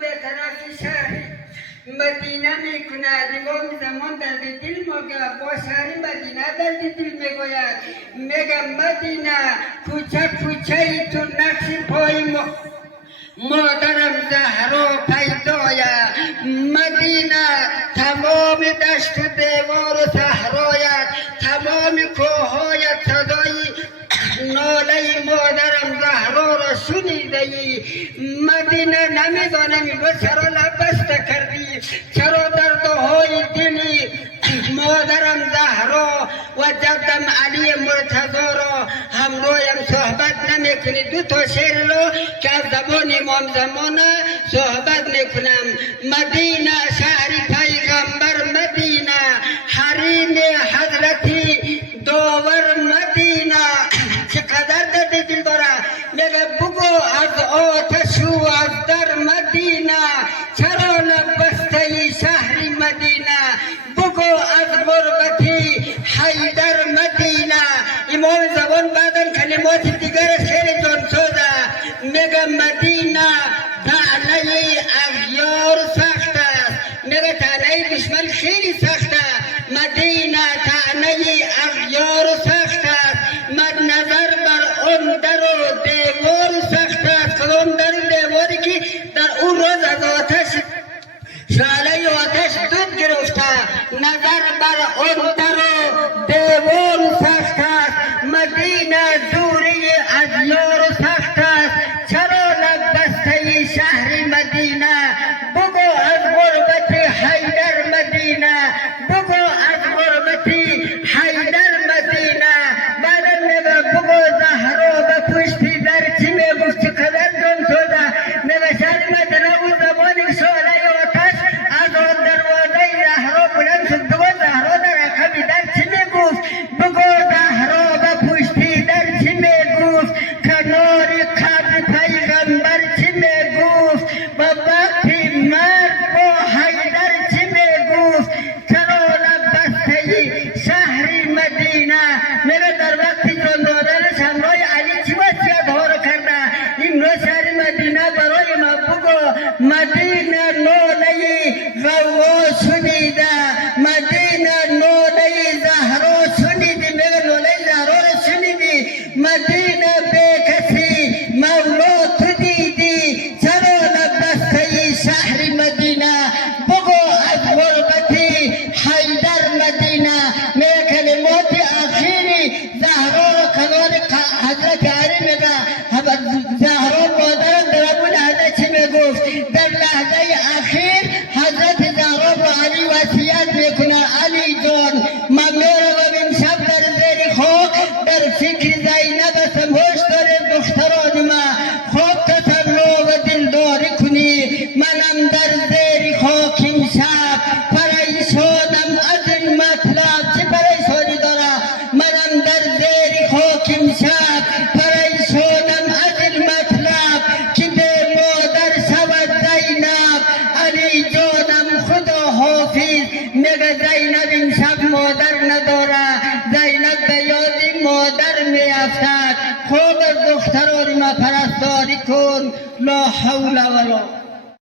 به طرف شهر مدینه میکند امام زمان در دل میگوید با شهر مدینه در دل میگوید میگه مدینه کوچه کوچه تو نقش پای مادرم زهرا پیدایه مدینه تمام دشت و دیوار و صحرایت تمام کوههایت صدای ناله مادرم زهرا را شنیده ای مدینه نمیدانم و چرا لب بسته کردی چرا دردهای دلی مادرم زهرا و جدم علی مرتضی را همراهم صحبت نمیکنی دو تا شعر رو که از زبان امام زمان صحبت میکنم مدینه شهر پیغمبر مدینه حریم حضرتی داور مدینه چقدر درد دل داره میگه بگو از آتش و از در مدینه چرا نبسته شهر مدینه بگو از غربتی حیدر مدینه امام زبان بعدن کلمات دیگر خیلی جانسوزه میگه مدینه طعنه اغیار سخت است میگه طعنه دشمن خیلی سخت است مدینه طعنه اغیار سخت است نظر بر اون در و دیوار سخت است کدام در و دیواری که در اون روز از آتش شعله آتش دود گرفته نظر بر اون در و دیوار سخت است مدینه دوری از یار سخت است چرا نبسته شهر مدینه بگو از غربت حیدر مدینه بگو از غربت حیدر مدینه بعدم میگه بگو زهرا به پشتی در چی میگفت چقدر جان شده میگه شهر مدینه بود زمانی شعله آتش از آن دروازه زهرا بلند شد بگو زهرا در عقب در چی میگفت بگو زهرا به پشتی در چی میگفت کنار قبر پیغمبر چی میگفت و وقتی مرد با حیدر چی میگفت چرا نبسته شهر مدینه میگه در وقتی جان دادنش همراه علی چی وصیت ها رو کرده امروز شهر مدینه برای ما بگو مدینه ناله غوا شنیده مدینه ناله زهرا شنیدی میگه ناله زهرا رو شنیدی مدینه به کسی مولا تو دیدی چرا نبسته شهر مدینه بگو از غربت حیدر مدینه میگه کلمات آخری زهرا را کنار حضرت علی میگه زهرا مادرم در ابو لحظه چی میگفت در لحظه اخیر حضرت زهرا با علی وصیت میکنه علی جان من میروم امشب در زیر خاک در فکر زینب هستم هوش داره دختران ما خواب تسلا و دلداری کنی منم در زیر خاک امشب پریشانم از این مطلب چه پریشانی داره منم در زیر خاک امشب پریشانم از این مطلب که به مادر شود زینب علی جانم خدا حافظ میگه زینب امشب مادر نداره زینب به یاد مادر میافتد خود از دختران ما پرستاری کن لا حول ولا